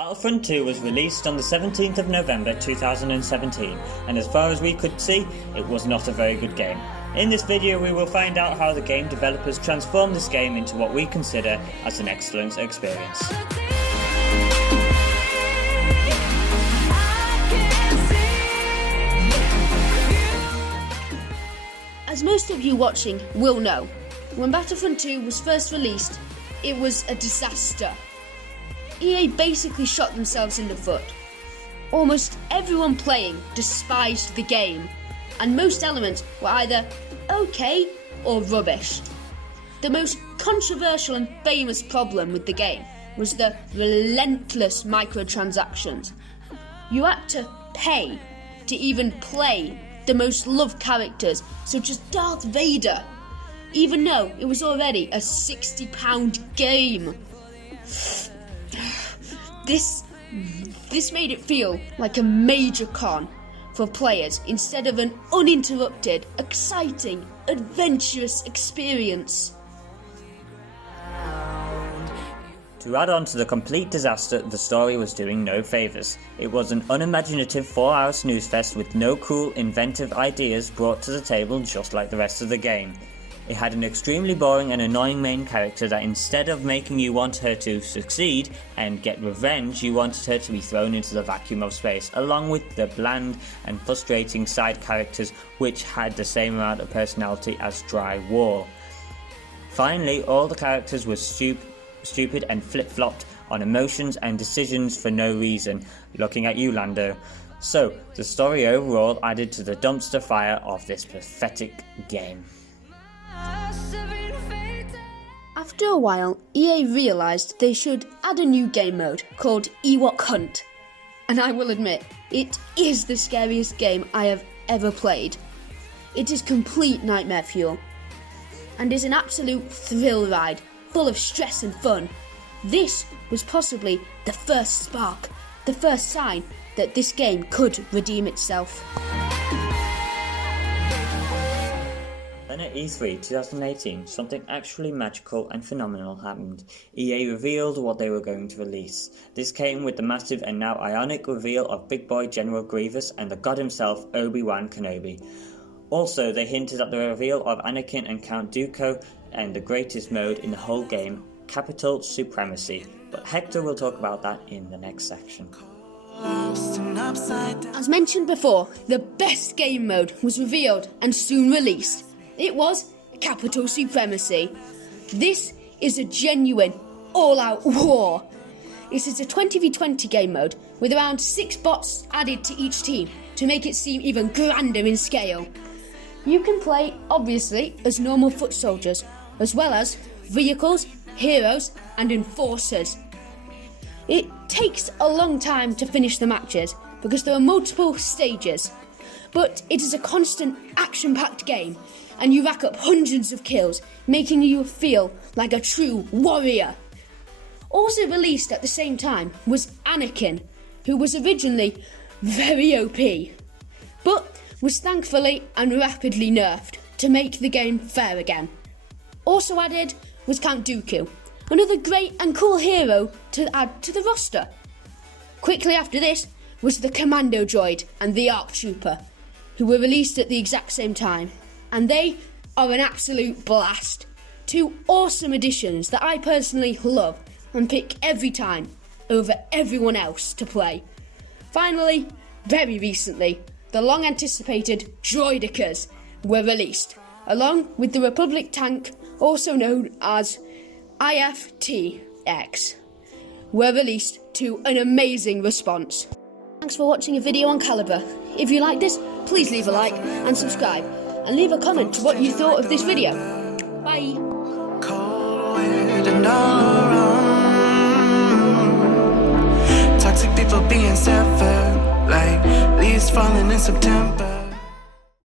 Battlefront II was released on the 17th of November 2017, and as far as we could see, it was not a very good game. In this video we will find out how the game developers transformed this game into what we consider as an excellent experience. As most of you watching will know, when Battlefront 2 was first released, it was a disaster. EA basically shot themselves in the foot. Almost everyone playing despised the game, and most elements were either okay or rubbish. The most controversial and famous problem with the game was the relentless microtransactions. You had to pay to even play the most loved characters, such as Darth Vader, even though it was already a £60 game. This made it feel like a major con for players instead of an uninterrupted, exciting, adventurous experience. To add on to the complete disaster, the story was doing no favours. It was an unimaginative 4-hour snooze fest with no cool, inventive ideas brought to the table just like the rest of the game. It had an extremely boring and annoying main character that instead of making you want her to succeed and get revenge, you wanted her to be thrown into the vacuum of space, along with the bland and frustrating side characters which had the same amount of personality as dry war. Finally, all the characters were stupid and flip-flopped on emotions and decisions for no reason. Looking at you, Lando. So, the story overall added to the dumpster fire of this pathetic game. After a while, EA realised they should add a new game mode called Ewok Hunt. And I will admit, it is the scariest game I have ever played. It is complete nightmare fuel, and is an absolute thrill ride, full of stress and fun. This was possibly the first spark, the first sign that this game could redeem itself. Then at E3 2018, something actually magical and phenomenal happened. EA revealed what they were going to release. This came with the massive and now ionic reveal of Big Boy General Grievous and the god himself, Obi-Wan Kenobi. Also, they hinted at the reveal of Anakin and Count Dooku and the greatest mode in the whole game, Capital Supremacy. But Hector will talk about that in the next section. As mentioned before, the best game mode was revealed and soon released. It was Capital Supremacy. This is a genuine, all-out war. It is a 20v20 game mode with around 6 bots added to each team to make it seem even grander in scale. You can play, obviously, as normal foot soldiers, as well as vehicles, heroes, and enforcers. It takes a long time to finish the matches because there are multiple stages, but it is a constant action-packed game, and you rack up hundreds of kills, making you feel like a true warrior. Also released at the same time was Anakin, who was originally very OP, but was thankfully and rapidly nerfed to make the game fair again. Also added was Count Dooku, another great and cool hero to add to the roster. Quickly after this was the Commando Droid and the ARC Trooper, who were released at the exact same time, and they are an absolute blast. 2 awesome additions that I personally love and pick every time over everyone else to play. Finally, very recently, the long anticipated Droidicas were released, along with the Republic tank, also known as IFTX, were released to an amazing response. Thanks for watching a video on Calibre. If you like this, please leave a like and subscribe, and leave a comment to what you thought of this video. Bye! Toxic people being severed, like leaves falling in September.